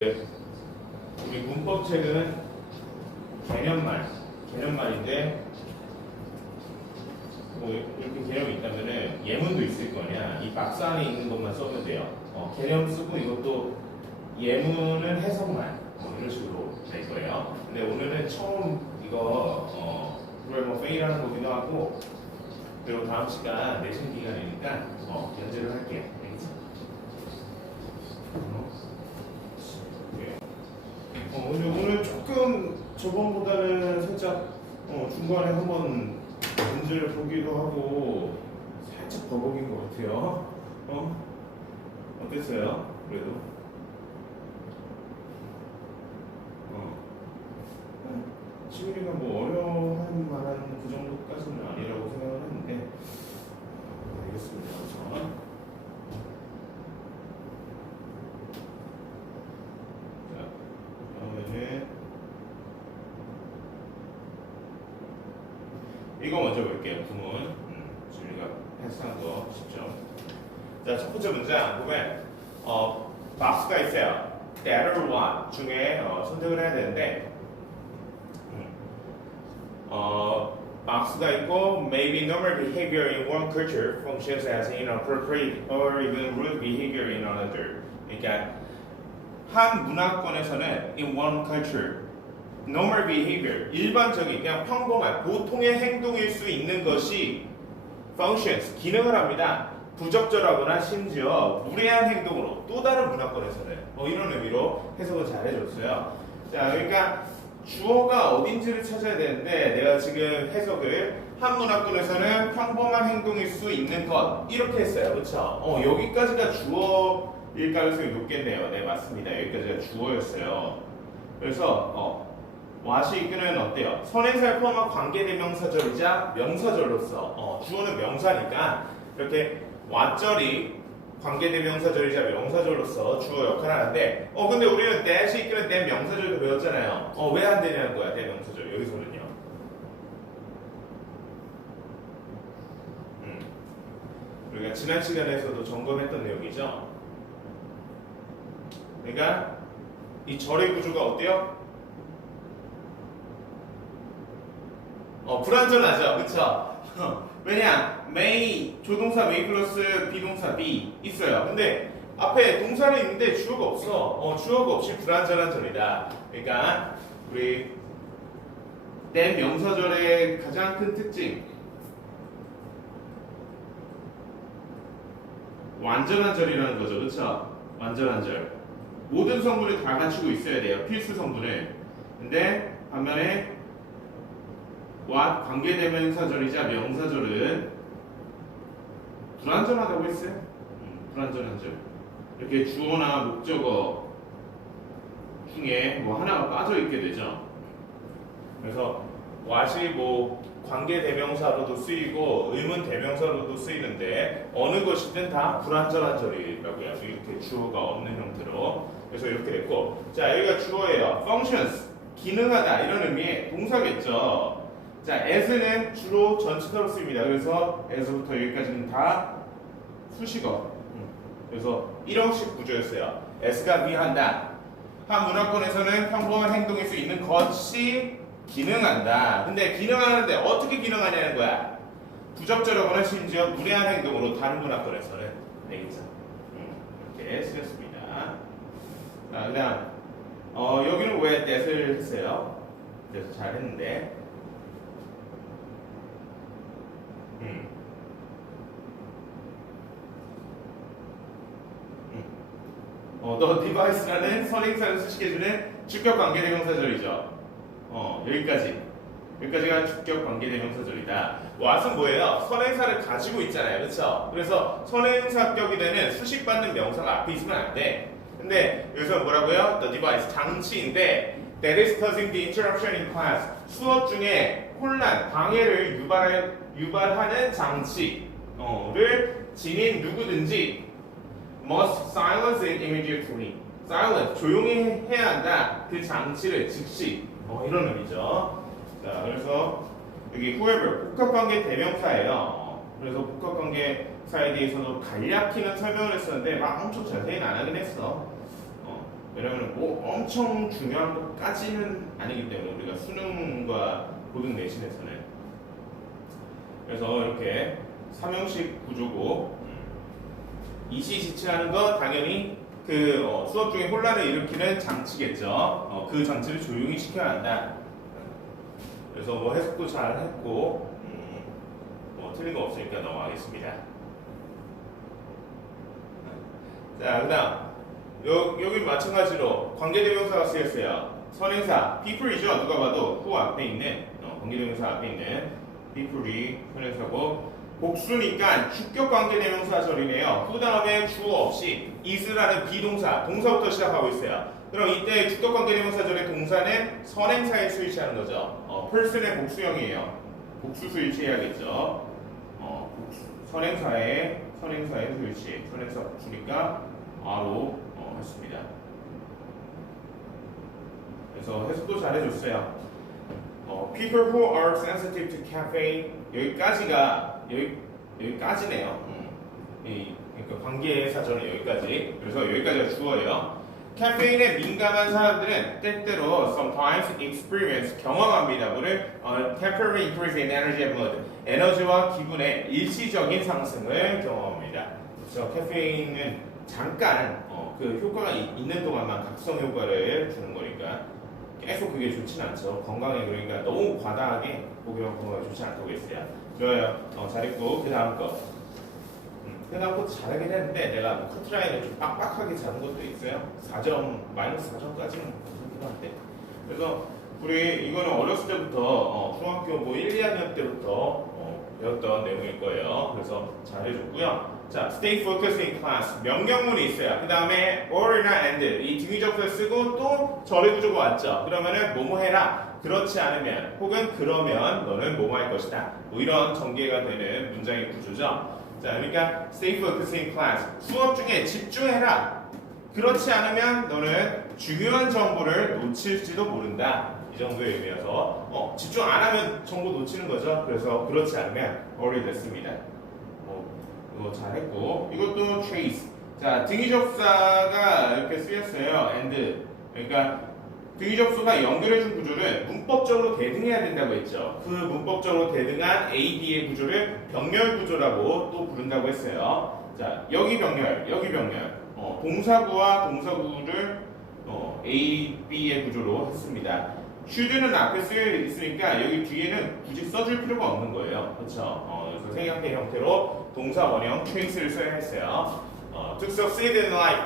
우리 문법책은 개념말인데 뭐 이렇게 개념이 있다면은 예문도 있을 거냐. 이 박스 안에 있는 것만 써도 돼요. 개념 쓰고 이것도 예문은 해석만 이런 식으로 될 거예요. 근데 오늘은 처음 이거 그래머 페이라는 거기도 하고 그리고 다음 시간 내신 기간이니까 연재를 할게요. 알겠지? 오늘 조금 저번보다는 살짝 중간에 한번 문제를 보기도 하고 살짝 버벅인 것 같아요. 어땠어요? 그래도 지금이가 뭐 어려워할 만한 그 정도까지는 아니라고 생각을 했는데 알겠습니다. 우선. 이거 먼저 볼게요. 구문. 지금이가 패스한 거 10점. 자, 첫 번째 문장 보면 박스가 있어요. That or what 중에 선택을 해야 되는데 박스가 있고 maybe normal behavior in one culture functions as inappropriate or even rude behavior in another. 그러니까 한 문화권에서는 in one culture normal behavior, 일반적인 그냥 평범한 보통의 행동일 수 있는 것이 functions, 기능을 합니다. 부적절하거나 심지어 무례한 행동으로 또 다른 문화권에서는 이런 의미로 해석을 잘 해줬어요. 자, 그러니까 주어가 어딘지를 찾아야 되는데 내가 지금 해석을 한 문화권에서는 평범한 행동일 수 있는 것 이렇게 했어요. 그렇죠? 여기까지가 주어일 가능성이 높겠네요. 네, 맞습니다. 여기까지가 주어였어요. 그래서 what이 이끄는 어때요? 선행사를 포함한 관계대명사절이자 명사절로서 주어는 명사니까 이렇게 what절이 관계대명사절이자 명사절로서 주어 역할을 하는데 근데 우리는 that이 이끄는 that 명사절도 배웠잖아요. 왜 안 되냐는 거야, that 명사절 여기서는요. 우리가 지난 시간에서도 점검했던 내용이죠. 그러니까 이 절의 구조가 어때요? 불완전하죠, 그쵸? 왜냐, may 조동사 may 플러스 비동사 be 있어요. 근데 앞에 동사는 있는데 주어가 없어. 주어가 없이 불완전한 절이다. 그러니까 우리 that 명사절의 가장 큰 특징, 완전한 절이라는 거죠, 그쵸? 완전한 절. 모든 성분을 다 갖추고 있어야 돼요, 필수 성분을. 근데 반면에 what 관계대명사절이자 명사절은 불완전하다고 했어요. 불완전한 절. 이렇게 주어나 목적어 중에 뭐 하나가 빠져 있게 되죠. 그래서 what이 뭐 관계대명사로도 쓰이고 의문대명사로도 쓰이는데 어느 것이든 다 불완전한 절이라고요. 이렇게 주어가 없는 형태로. 그래서 이렇게 됐고, 자, 여기가 주어예요. functions 기능하다 이런 의미의 동사겠죠. 자, as는 주로 전치사로 쓰입니다. 그래서 as부터 여기까지는 다 수식어. 그래서 이형식 구조였어요. as가 위한다. 한 문화권에서는 평범한 행동일 수 있는 것이 기능한다. 근데 기능하는데 어떻게 기능하냐는 거야. 부적절하거나 심지어 무례한 행동으로 다른 문화권에서는 되겠죠. 이렇게 쓰였습니다. 자, 그다음 여기는 왜 that을 했어요? 그래서 잘 했는데. The device라는 선행사를 수식해주는 주격 관계대명사절이죠. 여기까지가 주격 관계대명사절이다. what은 뭐예요? 선행사를 가지고 있잖아요, 그렇죠? 그래서 선행사격이 되는 수식받는 명사가 앞에 있으면 안 돼. 근데 여기서 뭐라고요? The device 장치인데 that is causing the interruption in class. 수업 중에 혼란, 방해를 유발하는 장치를 지닌 누구든지 must silence it immediately. silence, 조용히 해야 한다. 그 장치를 즉시. 이런 의미죠. 자, 그래서 여기 whoever, 복합관계 대명사예요. 그래서 복합관계사에 대해서도 간략히는 설명을 했었는데 막 엄청 자세히는 안 하긴 했어. 왜냐면 뭐 엄청 중요한 것까지는 아니기 때문에 우리가 수능과 고등 내신에서는 그래서 이렇게 삼형식 구조고 이시지치라는 거 당연히 그 수업 중에 혼란을 일으키는 장치겠죠. 그 장치를 조용히 시켜야 한다. 그래서 뭐 해석도 잘 했고 뭐 틀린 거 없으니까 넘어가겠습니다. 자, 그다음 여기 마찬가지로 관계대명사가 쓰였어요. 선행사 people이죠. 누가 봐도 who 앞에 있는 관계대명사 앞에 있는 people이 선행사고 복수니까 주격 관계대명사절이네요. who 다음에 주어 없이 is라는 비동사 동사부터 시작하고 있어요. 그럼 이때 주격 관계대명사절의 동사는 선행사에 스위치하는 거죠. person의 복수형이에요. 복수 스위치해야겠죠. 선행사에 스위치. 선행사 복수니까 R로 했습니다. 그래서 해석도 잘해줬어요. People who are sensitive to caffeine 여기까지네요. 그러니까 관계 사전은 여기까지. 그래서 여기까지가 주어예요. 카페인에 민감한 사람들은 때때로 sometimes experience 경험합니다. 뭐를 temporary increase in energy and mood 에너지와 기분의 일시적인 상승을 경험합니다. 그래서 카페인은 잠깐 그 효과가 있는 동안만 각성 효과를 주는 거니까 계속 그게 좋지는 않죠. 건강에 그러니까 너무 과다하게 복용하는 좋지 않다고 했어요. 좋아요. 잘했고 그 다음 거. 그 다음 것도 잘하긴 했는데 내가 뭐 커트라인을 좀 빡빡하게 잡은 것도 있어요. 4점, 마이너스 4점까지는 그렇긴 한데. 그래서 우리 이거는 어렸을 때부터 중학교 뭐 1, 2학년 때부터 배웠던 내용일 거예요. 그래서 잘해줬고요. 자, stay focused in class. 명령문이 있어요. 그 다음에 or이나 and 이 등위접수를 쓰고 또 절의 구조가 왔죠. 그러면은 뭐뭐 해라. 그렇지 않으면 혹은 그러면 너는 뭐뭐 할 것이다. 뭐 이런 전개가 되는 문장의 구조죠. 자, 그러니까 stay focused in class. 수업 중에 집중해라. 그렇지 않으면 너는 중요한 정보를 놓칠지도 모른다. 이 정도의 의미여서 집중 안 하면 정보 놓치는 거죠. 그래서 그렇지 않으면 or이 됐습니다. 이거 잘했고 이것도 trace. 자, 등위접사가 이렇게 쓰였어요. and 그러니까 등위접수가 연결해준 구조를 문법적으로 대등해야 된다고 했죠. 그 문법적으로 대등한 A, B의 구조를 병렬 구조라고 또 부른다고 했어요. 자, 여기 병렬, 여기 병렬. 동사구와 동사구를 A, B의 구조로 했습니다. should는 앞에 쓰여 있으니까 여기 뒤에는 굳이 써줄 필요가 없는 거예요. 그렇죠? 그래서 생략된 형태로 동사 원형 trace를 써야 했어요. To succeed in life.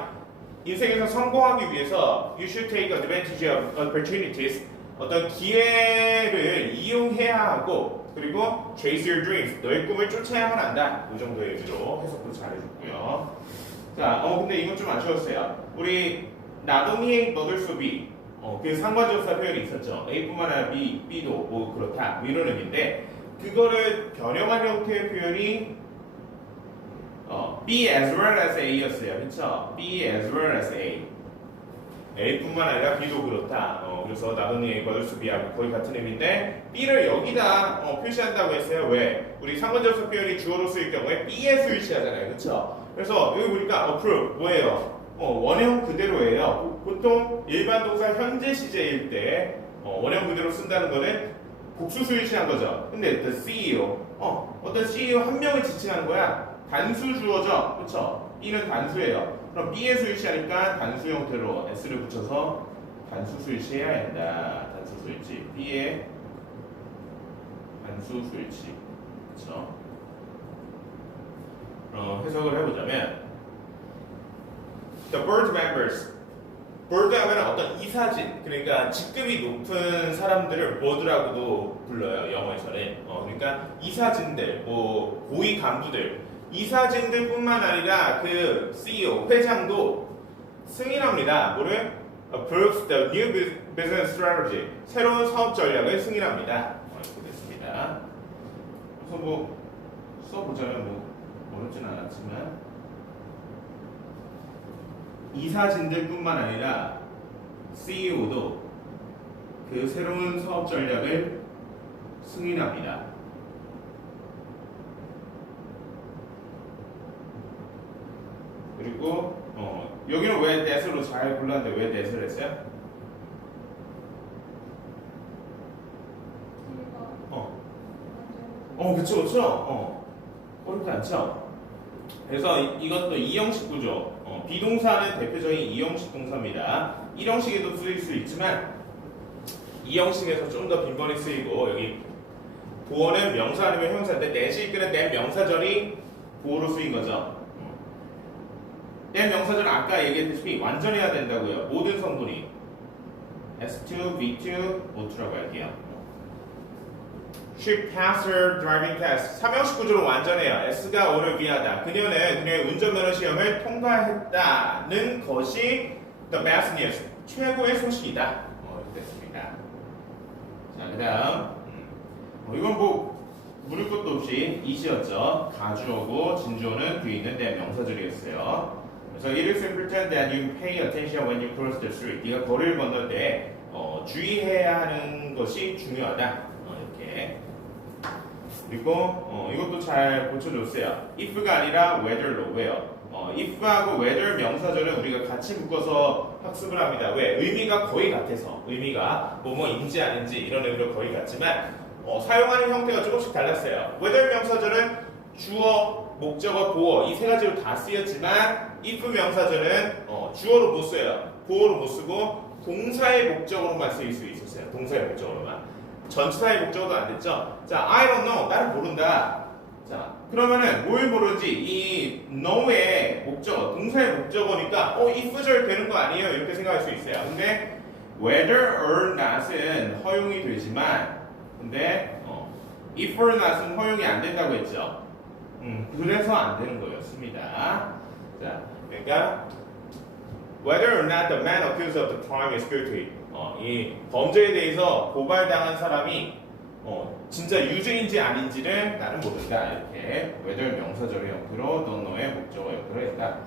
인생에서 성공하기 위해서 you should take advantage of opportunities. 어떤 기회를 이용해야 하고 그리고 chase your dreams. 너의 꿈을 쫓아야만 한다. 이 정도의 의미로 해석도 잘해줬고요. 자, 근데 이건 좀 아쉬웠어요. 우리 나동이의 mothers will be 그 상관접사 표현이 있었죠. A뿐만 아니라 B도 뭐 그렇다. 뭐 이런 의미인데 그거를 변형한 형태의 표현이 B as well as A였어요. 그쵸? B as well as A. A뿐만 아니라 B도 그렇다. 그래서 나도니 A 받을 B하고 거의 같은 의미인데 B를 여기다 표시한다고 했어요. 왜? 우리 상관접사 표현이 주어로 쓰일 경우에 B에 스위치하잖아요. 그쵸? 그래서 여기 보니까 approve 뭐예요? 원형 그대로예요. 보통 일반 동사 현재 시제일 때 원형 그대로 쓴다는 거는 복수 스위치한 거죠. 근데 the CEO 어떤 CEO 한 명을 지칭하는 거야. 단수 주어죠. 그렇죠? B는 단수예요. 그럼 B에 스위치하니까 단수 형태로 S를 붙여서 단수 스위치해야 한다. 단수 스위치. B에 단수 스위치. 그렇죠? 해석을 해보자면 The board members. board 하면 어떤 이사진, 그러니까 직급이 높은 사람들을 board라고도 불러요. 영어에서는. 그러니까 이사진들, 뭐 고위 간부들, 이사진들뿐만 아니라 그 CEO, 회장도 승인합니다. 뭐를? Approves the new business strategy. 새로운 사업 전략을 승인합니다. 이렇게 됐습니다. 그래서 뭐 써보자면 뭐 어렵진 않았지만 이사진들뿐만 아니라 CEO도 그 새로운 사업 전략을 승인합니다. 그리고 여기는 왜 that으로 잘 골랐는데 왜 that을 했어요? 그쵸, 그쵸. 어렵지 않죠? 그래서 이것도 이형식 구조. 비동사는 대표적인 이형식 동사입니다. 일형식에도 쓰일 수 있지만 이형식에서 좀 더 빈번히 쓰이고 여기 보어는 명사 아니면 형사인데 that이 이끄는 that 명사절이 보어로 쓰인 거죠. that 명사절은 아까 얘기했듯이 완전해야 된다고요. 모든 성분이 S2, V2, O2라고 할게요. She passed her driving test. 삼형식 구조로 완전해요. S가 O를 위하다. 그녀는 그녀의 운전면허 시험을 통과했다는 것이 the best news. 최고의 소식이다. 이렇게 됐습니다. 자, 그 다음 이건 뭐 물을 것도 없이 이시였죠. 가주어고 진주어는 뒤에 있는 내 명사절이었어요. 그래서 it is important that you pay attention when you cross the street. 네가 거리를 건널 때 주의해야 하는 것이 중요하다. 이렇게. 그리고 이것도 잘 고쳐줬어요. if가 아니라 whether로. 왜요? if하고 whether 명사절은 우리가 같이 묶어서 학습을 합니다. 왜? 의미가 거의 같아서. 의미가 뭐뭐인지 아닌지 이런 의미로 거의 같지만 사용하는 형태가 조금씩 달랐어요. whether 명사절은 주어, 목적어, 보어 이 세 가지로 다 쓰였지만 if 명사절은 주어로 못 써요. 보어로 못 쓰고 동사의 목적어로만 쓰일 수 있었어요. 동사의 목적어로만. 전치사의 목적어도 안 됐죠? 자, I don't know. 나를 모른다. 자, 그러면은 뭘 모르지? 이 know의 목적어, 동사의 목적어니까 if절 되는 거 아니에요? 이렇게 생각할 수 있어요. 근데 whether or not은 허용이 되지만 근데 if or not은 허용이 안 된다고 했죠. 그래서 안 되는 거였습니다. 자, 그러니까 whether or not the man accused of the crime is guilty. 이 범죄에 대해서 고발당한 사람이 진짜 유죄인지 아닌지를 나는 모른다. 이렇게 whether 명사절의 형태로 don't know의 목적어 형태로 했다.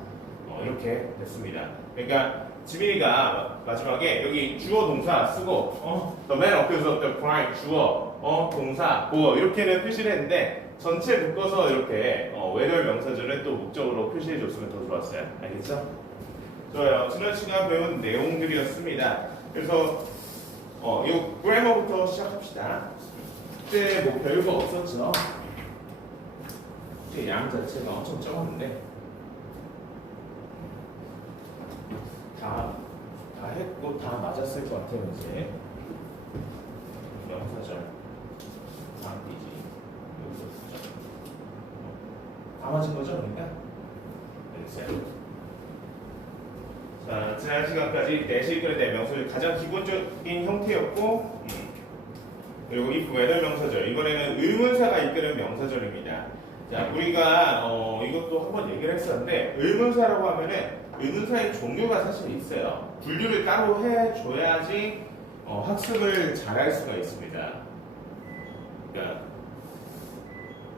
이렇게 됐습니다. 그러니까 지민이가 마지막에 여기 주어 동사 쓰고 the man accused of the crime 주어 동사 보어 이렇게는 표시를 했는데 전체 묶어서 이렇게 whether 명사절은 또 목적으로 표시해 줬으면 더 좋았어요. 알겠죠? 좋아요. 지난 시간 배운 내용들이었습니다. 그래서 이 그래머부터 시작합시다. 그때 뭐 별거 없었죠. 그때 양 자체가 엄청 적었는데 다 했고 다 맞았을 것 같아요. 이제 명사절 다음 띠지 여기서 쓰죠. 다 맞은 거죠, 그러니까? 알겠어요. 자, 지난 시간까지 that이 이끄는 내 명사절 가장 기본적인 형태였고 그리고 if whether 명사절 이번에는 의문사가 이끄는 명사절입니다. 자, 우리가 이것도 한번 얘기를 했었는데 의문사라고 하면은 의문사의 종류가 사실 있어요. 분류를 따로 해줘야지 학습을 잘할 수가 있습니다. 그러니까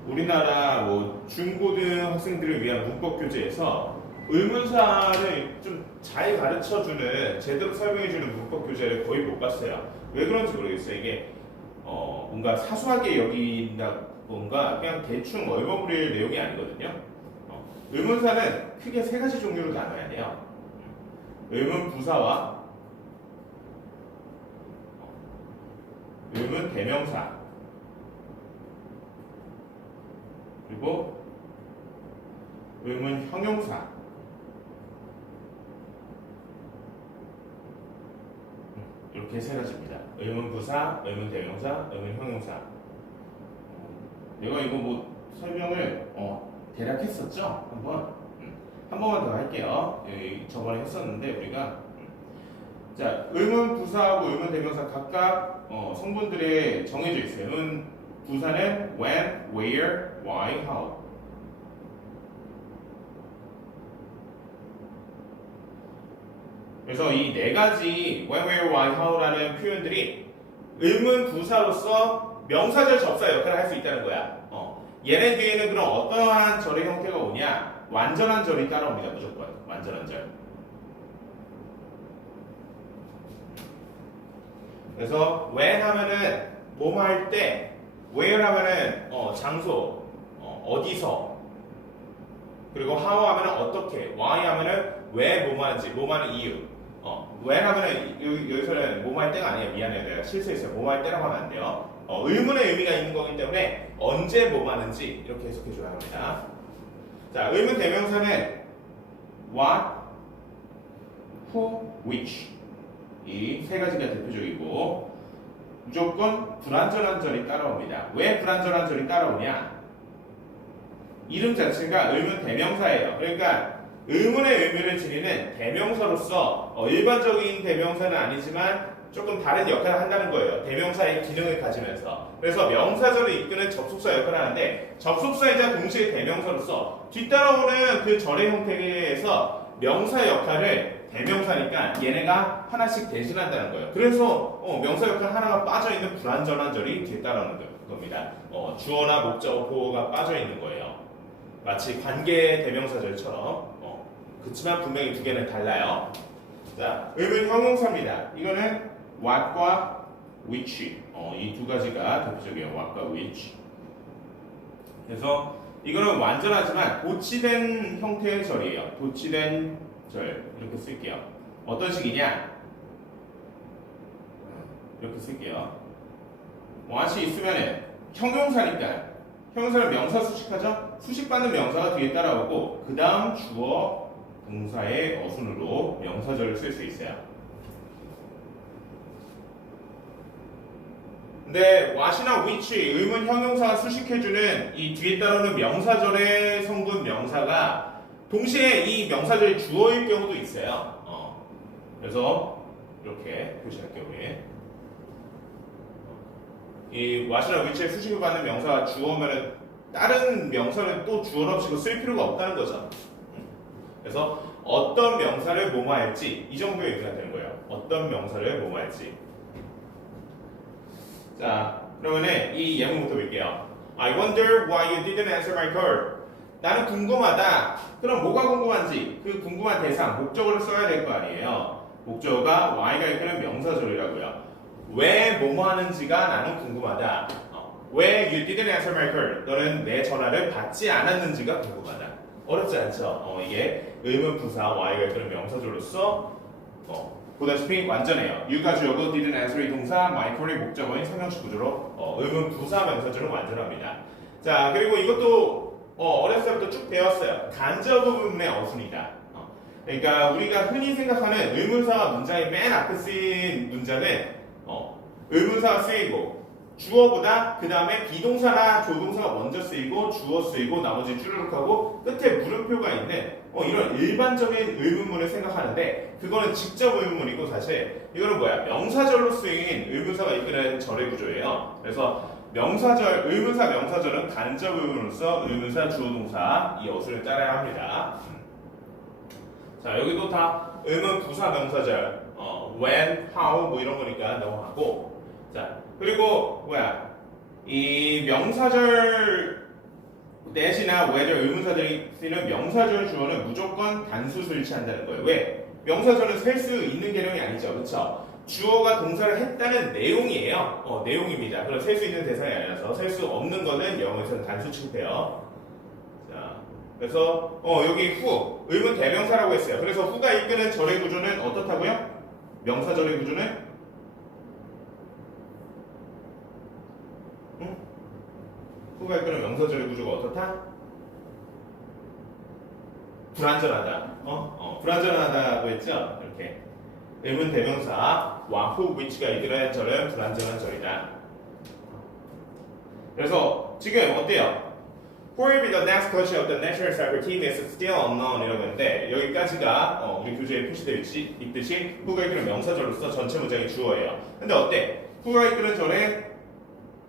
우리나라 뭐 중고등 학생들을 위한 문법 교재에서 의문사를 좀 잘 가르쳐주는 제대로 설명해주는 문법 교재를 거의 못 봤어요. 왜 그런지 모르겠어요. 이게 뭔가 사소하게 여긴다 뭔가 그냥 대충 얼버무릴 내용이 아니거든요. 의문사는 크게 세 가지 종류로 나눠야 돼요. 의문 부사와 의문 대명사 그리고 의문 형용사 이렇게 세 가지입니다. 의문 부사, 의문 대명사, 의문 형용사. 내가 이거 뭐 설명을 대략 했었죠? 한 번만 더 할게요. 저번에 했었는데 우리가 자 의문 부사하고 의문 대명사 각각 성분들에 정해져 있어요. 의문 부사는 when, where, why, how. 그래서 이 네 가지 when, where, why, how라는 표현들이 의문 부사로서 명사절 접사 역할을 할 수 있다는 거야. 얘네 뒤에는 그럼 어떠한 절의 형태가 오냐? 완전한 절이 따라옵니다. 무조건 완전한 절. 그래서 when 하면은 뭐뭐 할 때, where 하면은 장소, 어디서, 그리고 how 하면은 어떻게, why 하면은 왜 뭐뭐하는지, 뭐뭐하는 이유. 왜 하면은 여기서는 뭐뭐할 때가 아니에요. 미안해요. 내가 실수했어요. 뭐뭐할 때라고 하면 안 돼요. 의문의 의미가 있는 거기 때문에 언제 뭐뭐하는지 이렇게 해석해줘야 합니다. 자, 의문 대명사는 what, who, which 이 세 가지가 대표적이고 무조건 불완전한 절이 따라옵니다. 왜 불완전한 절이 따라오냐? 이름 자체가 의문 대명사예요. 그러니까 의문의 의미를 지니는 대명사로서 일반적인 대명사는 아니지만 조금 다른 역할을 한다는 거예요. 대명사의 기능을 가지면서. 그래서 명사절을 이끄는 접속사 역할을 하는데 접속사이자 동시에 대명사로서 뒤따라오는 그 절의 형태에서 명사 역할을 대명사니까 얘네가 하나씩 대신한다는 거예요. 그래서 명사 역할 하나가 빠져있는 불완전한 절이 뒤따라오는 겁니다. 주어나 목적어, 보어가 빠져있는 거예요. 마치 관계 대명사절처럼. 그렇지만 분명히 두 개는 달라요. 자, 의문 형용사입니다. 이거는 what과 which. 이 두 가지가 대표적이에요. what과 which. 그래서 이거는 완전하지만 도치된 형태의 절이에요. 도치된 절 이렇게 쓸게요. 어떤 식이냐? 이렇게 쓸게요. what이 있으면은 형용사니까 형용사는 명사 수식하죠? 수식받는 명사가 뒤에 따라오고 그 다음 주어 동사의 어순으로 명사절을 쓸 수 있어요. 근데 what이나 which 의문 형용사가 수식해주는 이 뒤에 따르는 명사절의 성분 명사가 동시에 이 명사절이 주어일 경우도 있어요. 그래서 이렇게 표시할게요. 우리 이 what이나 which의 수식을 받는 명사가 주어면은 다른 명사는 또 주어로 없이 쓸 필요가 없다는 거죠. 그래서 어떤 명사를 뭐뭐할지 이 정도의 의미가 되는 거예요. 어떤 명사를 뭐뭐할지. 자, 그러면은 이 예문부터 볼게요. I wonder why you didn't answer my call. 나는 궁금하다. 그럼 뭐가 궁금한지 그 궁금한 대상, 목적어를 써야 될 거 아니에요. 목적어가 why가 이끄는 명사절이라고요. 왜 뭐뭐 하는지가 나는 궁금하다. 왜 you didn't answer my call? 너는 내 전화를 받지 않았는지가 궁금하다. 어렵지 않죠? 이게 의문 부사 y가 이끄는 명사절로서 보다시피 완전해요. you가 주어고 didn't answer 이 동사, my call이 목적어인 삼형식 구조로 의문 부사 명사절은 완전합니다. 자, 그리고 이것도 어렸을 때부터 쭉 배웠어요. 간접 부분의 어순이다. 그러니까 우리가 흔히 생각하는 의문사가 문장의 맨 앞에 쓰인 문장은 의문사가 쓰이고 주어보다 그 다음에 비동사나 조동사가 먼저 쓰이고 주어 쓰이고 나머지 쭈르륵 하고 끝에 물음표가 있는 이런 일반적인 의문문을 생각하는데 그거는 직접 의문문이고 사실 이거는 뭐야? 명사절로 쓰인 의문사가 이끄는 절의 구조예요. 그래서 명사절, 의문사 명사절은 간접 의문으로서 의문사 주어동사 이 어순을 따라야 합니다. 자, 여기도 다 의문 부사 명사절 when, how 뭐 이런 거니까 넘어가고 자, 그리고 이 명사절 that이나 whether 의문사절이 쓰이는 명사절 주어는 무조건 단수 설치한다는 거예요. 왜? 명사절은 셀 수 있는 개념이 아니죠. 그렇죠? 주어가 동사를 했다는 내용이에요. 내용입니다. 그럼 셀 수 있는 대상이 아니라서 셀 수 없는 거는 영어에서는 단수 취급해요. 자, 그래서 여기 who 의문 대명사라고 했어요. 그래서 who가 이끄는 절의 구조는 어떻다고요? 명사절의 구조는 who가 이끄는 명사절의 구조가 어떻다? 불완전하다. 불완전하다고 했죠? 이렇게 의문 대명사 who, which가 이끄는 절은 불완전한 절이다. 그래서 지금 어때요? Who will be the next coach of the national soccer team is still unknown 이라고 했는데 여기까지가 우리 교재에 표시되어 있듯이 who가 이끄는 명사절로서 전체 문장이 주어예요. 근데 어때? who가 이끄는 절에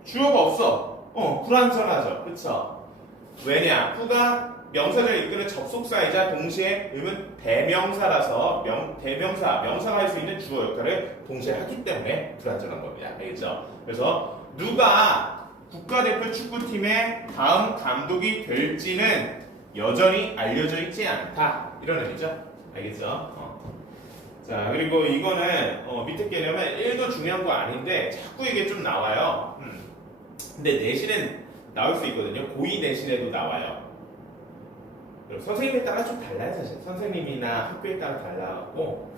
주어가 없어. 불완전하죠. 그쵸? 왜냐? who가 명사절을 이끄는 접속사이자 동시에 의문 대명사라서 명사가 할 수 있는 주어 역할을 동시에 하기 때문에 불완전한 겁니다. 알겠죠? 그래서 누가 국가대표 축구팀의 다음 감독이 될지는 여전히 알려져 있지 않다. 이런 의미죠. 알겠죠? 자, 그리고 이거는 밑에 개념은 1도 중요한 거 아닌데 자꾸 이게 좀 나와요. 근데 내신은 나올 수 있거든요. 고2 내신에도 나와요. 선생님에 따라 좀 달라요 사실. 선생님이나 학교에 따라 달라고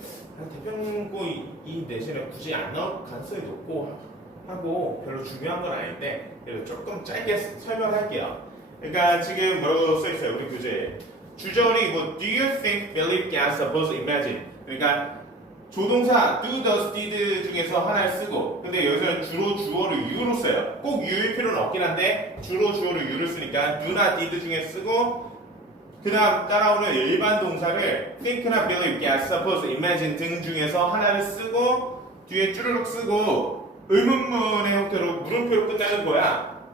대표님고 이 내신에 굳이 안 나올 가능성이 높고 하고 별로 중요한 건 아닌데 그래도 조금 짧게 설명할게요. 그러니까 지금 뭐라고 써 있어요 우리 교재에 주절이 뭐 Do you think, believe, can, suppose, imagine 그러니까 조동사 do, does, did 중에서 하나를 쓰고 근데 여기서는 주로 주어를 you로 써요. 꼭 you일 필요는 없긴 한데 주로 주어를 you를 쓰니까 do나 did 중에 쓰고 그 다음 따라오는 일반 동사를 think나 believe, guess, suppose, imagine 등 중에서 하나를 쓰고 뒤에 쭈르륵 쓰고 의문문의 형태로 물음표로 끝나는 거야.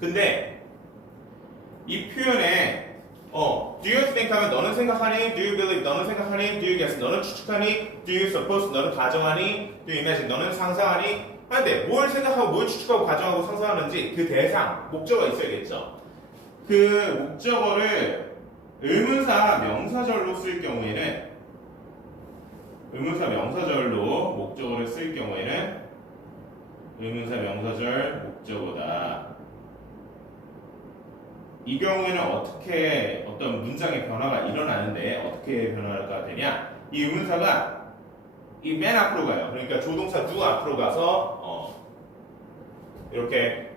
근데 이 표현에 do you think 하면 너는 생각하니? do you believe 너는 생각하니? do you guess 너는 추측하니? do you suppose 너는 가정하니? do you imagine 너는 상상하니? 하는데 뭘 생각하고 뭘 추측하고 가정하고 상상하는지 그 대상, 목적어가 있어야겠죠. 그 목적어를 의문사 명사절로 쓸 경우에는 의문사 명사절로 목적어를 쓸 경우에는 의문사 명사절 목적어다. 이 경우에는 어떻게 어떤 문장의 변화가 일어나는데 어떻게 변화가 되냐? 이 의문사가 이 맨 앞으로 가요. 그러니까 조동사 do 앞으로 가서 이렇게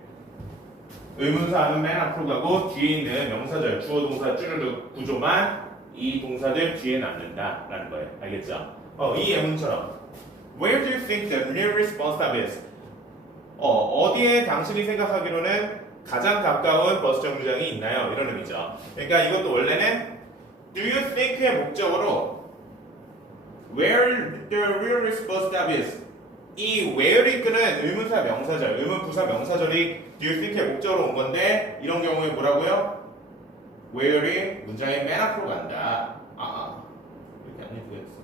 의문사는 맨 앞으로 가고 뒤에 있는 명사절 주어 동사 쭈르륵 구조만 이 동사들 뒤에 남는다라는 거예요. 알겠죠? 이 예문처럼 Where do you think the nearest bus stop is? 어디에 당신이 생각하기로는 가장 가까운 버스 정류장이 있나요? 이런 의미죠. 그러니까 이것도 원래는 Do you think의 목적으로 Where the nearest bus stop is? 이 where이 끄는 의문사 명사절, 의문 부사 명사절이 Do you think의 목적으로 온 건데 이런 경우에 뭐라고요? where이 문장의 맨 앞으로 간다. 이렇게 안 읽고 있어.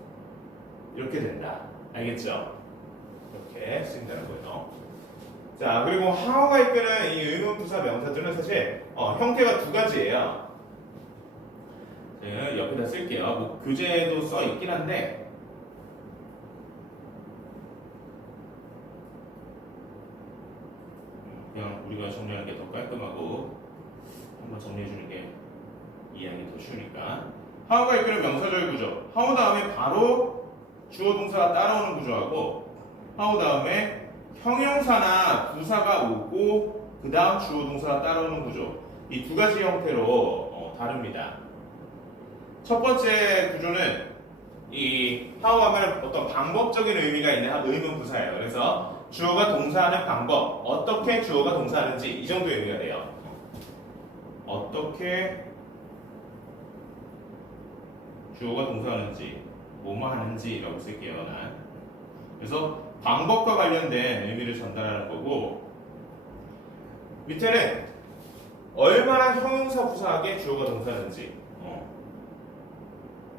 이렇게 된다. 알겠죠? 이렇게 쓰인다는 거예요. 자, 그리고 how가 이끄는 이 의문 부사 명사들은 사실 형태가 두 가지예요. 제가 옆에다 쓸게요. 뭐 교재에도 써 있긴 한데 그냥 우리가 정리하는 게 더 깔끔하고 한번 정리해 주는 게 이해하기 더 쉬우니까. how가 이끄는 명사절 구조. how 다음에 바로 주어 동사가 따라오는 구조하고 how 다음에 형용사나 부사가 오고 그 다음 주어 동사가 따라오는 구조. 이 두 가지 형태로 다릅니다. 첫 번째 구조는 이 how 하면 어떤 방법적인 의미가 있는 의문 부사예요. 그래서 주어가 동사하는 방법, 어떻게 주어가 동사하는지 이 정도의 의미가 돼요. 어떻게 주어가 동사하는지, 뭐뭐 하는지라고 쓸게요. 난. 그래서 방법과 관련된 의미를 전달하는 거고 밑에는 얼마나 형용사 부사하게 주어가 동사하는지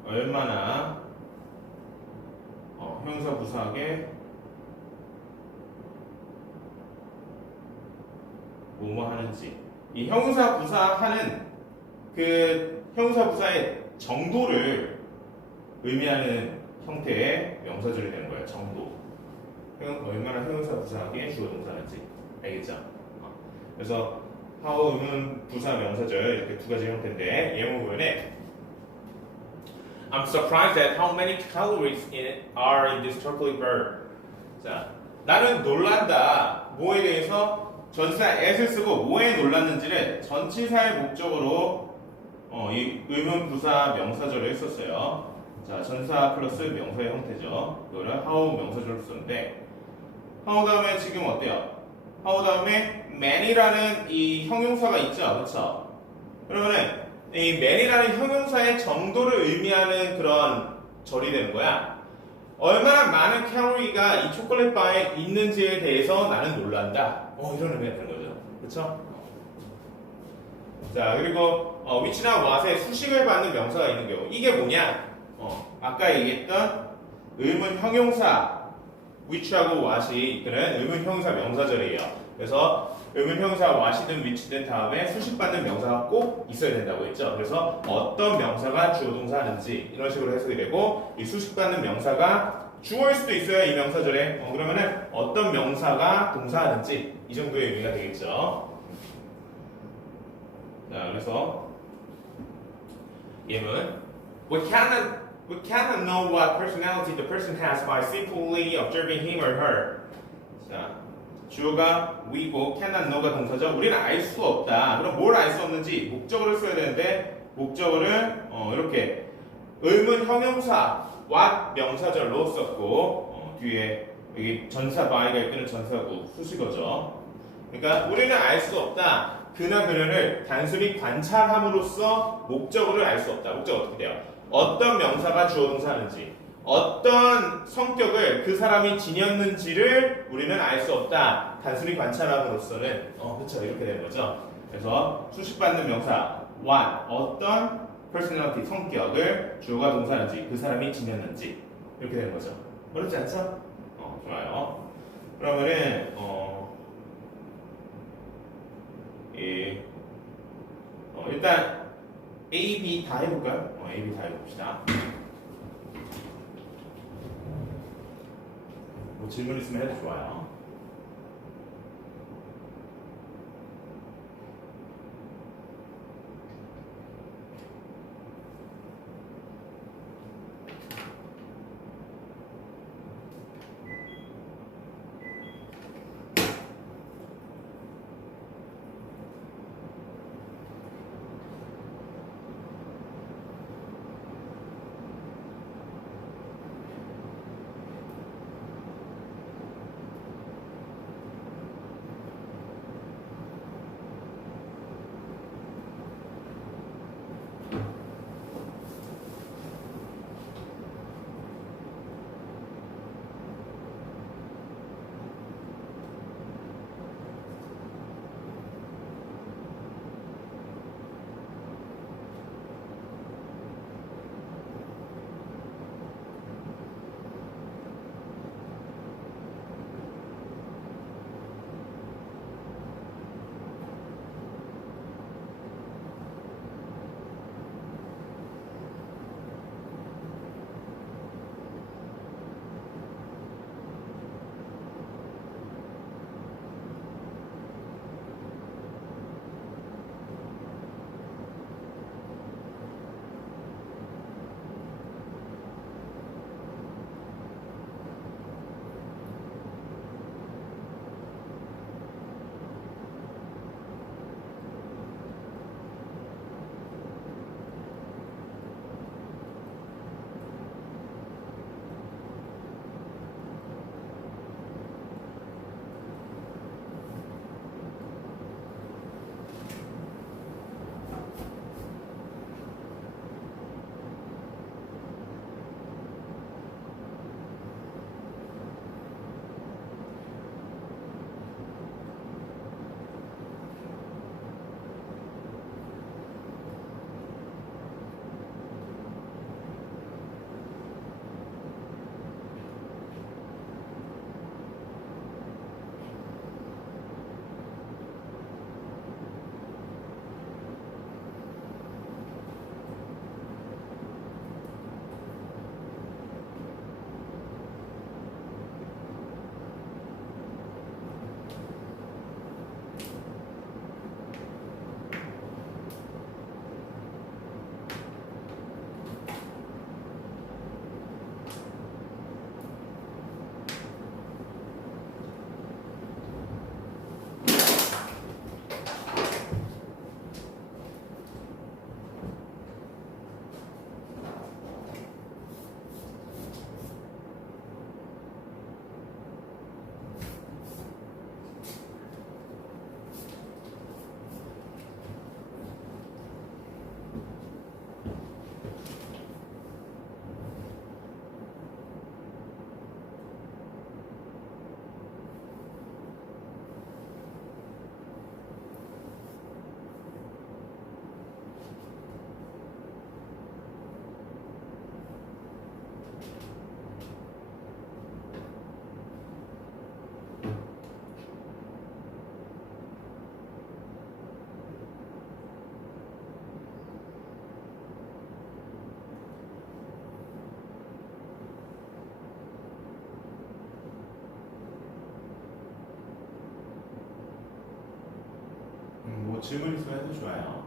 얼마나 형용사 부사하게 뭐뭐 하는지 이 형용사 부사하는 그 형용사 부사의 정도를 의미하는 형태의 명사절이 되는 거예요. 정도. 얼마나 형용사 부사하게 주어 동사하는지 알겠죠? 그래서 how 의문 부사 명사절 이렇게 두 가지 형태인데 예문 보면에 I'm surprised at how many calories are in this chocolate bar. 자, 나는 놀란다. 뭐에 대해서 전치사 at을 쓰고 뭐에 놀랐는지를 전치사의 목적으로 이 의문 부사 명사절을 했었어요. 자, 전사 플러스 명사의 형태죠. 이거를 how 명사절로 쓰는데 how 다음에 지금 어때요? how 다음에 man이라는 이 형용사가 있죠, 그렇죠? 그러면은 이 man이라는 형용사의 정도를 의미하는 그런 절이 되는 거야. 얼마나 많은 칼로리가 이 초콜릿 바에 있는지에 대해서 나는 놀란다. 이런 의미가 되는 거죠, 그렇죠? 자, 그리고 which나 what의 수식을 받는 명사가 있는 경우 이게 뭐냐? 아까 얘기했던 의문 형용사 which하고 what이 이끄는 의문 형용사 명사절이에요. 그래서 의문 형용사 what이든 which든 다음에 수식받는 명사가 꼭 있어야 된다고 했죠. 그래서 어떤 명사가 주어 동사하는지 이런 식으로 해석이 되고 이 수식받는 명사가 주어일 수도 있어요. 이 명사절에 그러면은 어떤 명사가 동사하는지 이 정도의 의미가 되겠죠. 자, 그래서 예문. We cannot know what personality the person has by simply observing him or her. 자, 주어가 we고 cannot know가 동사죠. 우리는 알 수 없다. 그럼 뭘 알 수 없는지 목적어를 써야 되는데 목적어를 이렇게 의문 형용사 what 명사절로 썼고 뒤에 여기 전사 by가 이끄는 전사고 수식어죠. 그러니까 우리는 알 수 없다. 그나 그녀를 단순히 관찰함으로써 목적어를 알 수 없다. 목적어 어떻게 돼요? 어떤 명사가 주어 동사하는지, 어떤 성격을 그 사람이 지녔는지를 우리는 알 수 없다. 단순히 관찰함으로써는 그렇죠. 이렇게 되는 거죠. 그래서 수식받는 명사 what 어떤 personality 성격을 주어가 동사하는지 그 사람이 지녔는지 이렇게 되는 거죠. 어렵지 않죠? 좋아요. 그러면은 일단 A, B 다 해볼까요? A, B 다 해봅시다. 뭐 질문 있으면 해도 좋아요. 질문 있으면 해도 좋아요.